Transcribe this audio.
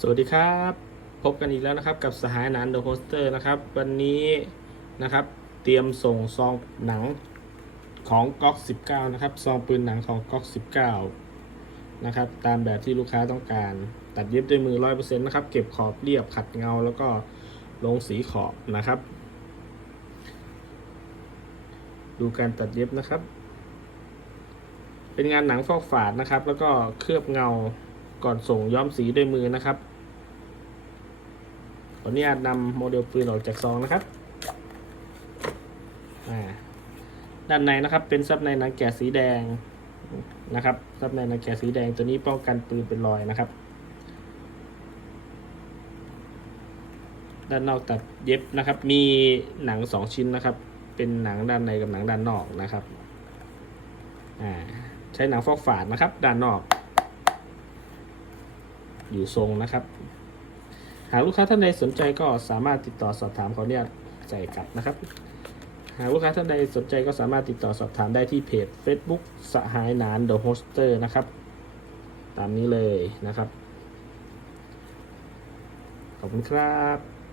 สวัสดีครับ พบกันอีกแล้วนะครับ กับสหายหนานเดอะโฮสเตอร์นะครับ วันนี้นะครับ เตรียมส่งซองหนังของก๊อก19 นะครับ ซองปืนหนังของก๊อก19 นะครับ ตามแบบที่ลูกค้าต้องการ ตัดเย็บด้วยมือ 100%นะครับ เก็บขอบเรียบขัดเงา แล้วก็ลงสีขอบนะครับ ดูการตัดเย็บนะครับ เป็นงานหนังฟอกฝาดนะครับ แล้วก็เคลือบเงา ก่อนส่งย้อมสีด้วยมือนะครับขออนุญาตนำโมเดลปืนออกจากซองนะครับอ่าด้านในนะครับเป็นซับในหนังแกะสีแดงนะครับซับในหนังแกะสีแดงตัวนี้ป้องกันปืนเป็นรอยนะครับ ด้านนอกตัดเย็บนะครับ มีหนังสองชิ้นนะครับ เป็นหนังด้านในกับหนังด้านนอกนะครับอ่าใช้หนังฟอกฝาดนะครับ ด้านนอก อยู่ทรงนะครับ หากลูกค้าท่านใดสนใจก็สามารถติดต่อสอบถามเขาเนี่ยใส่กลับนะครับ หากลูกค้าท่านใดสนใจก็สามารถติดต่อสอบถามได้ที่เพจ Facebook สหายนานเดอะโฮสเตอร์นะครับ ตามนี้เลยนะครับ ขอบคุณครับ